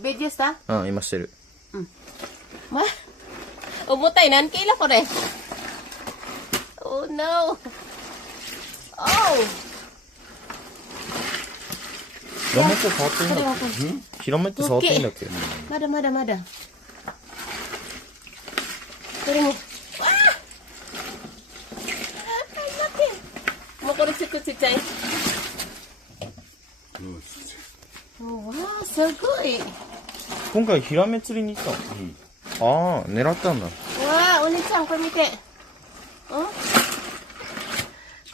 ベジスタうん、今してる。ま、重たい何キロこれ Oh no! Oh! ヒラメって触っていいんだっけ？ヒラメって触っていいんだっけ？まだまだまだ。これも。わあ！もうこれちょっとちっちゃい。わあ、すごい。今回ヒラメ釣りに行ったの？ああ、狙ったんだ。わあ、お兄ちゃんこれ見て。こ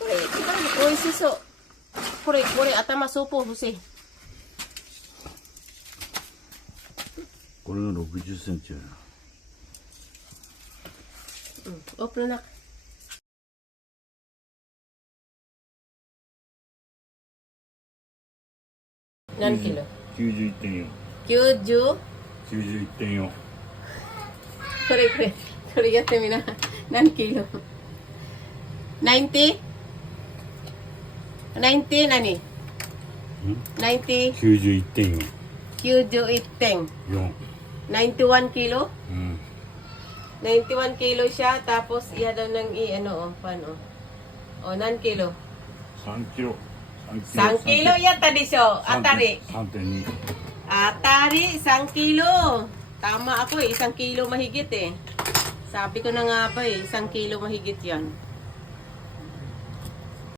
れ一番美味しそう。これ頭ソープ欲しい。これが60センチやな。オープンな。何キロ 91.4。 90? 91.4。これやってみな。何キロ ?90? 90何 ?90? 91.4。 91 点. 91 kilo? 91 kilo siya, tapos iya daw ng paano? Nan kilo? 3キロ。 3 kilo yata di siya. Atari. 3.2。 Atari, 1 kilo. Tama ako 1 kilo mahigit eh. Sabi ko na nga ba 1 kilo mahigit yan.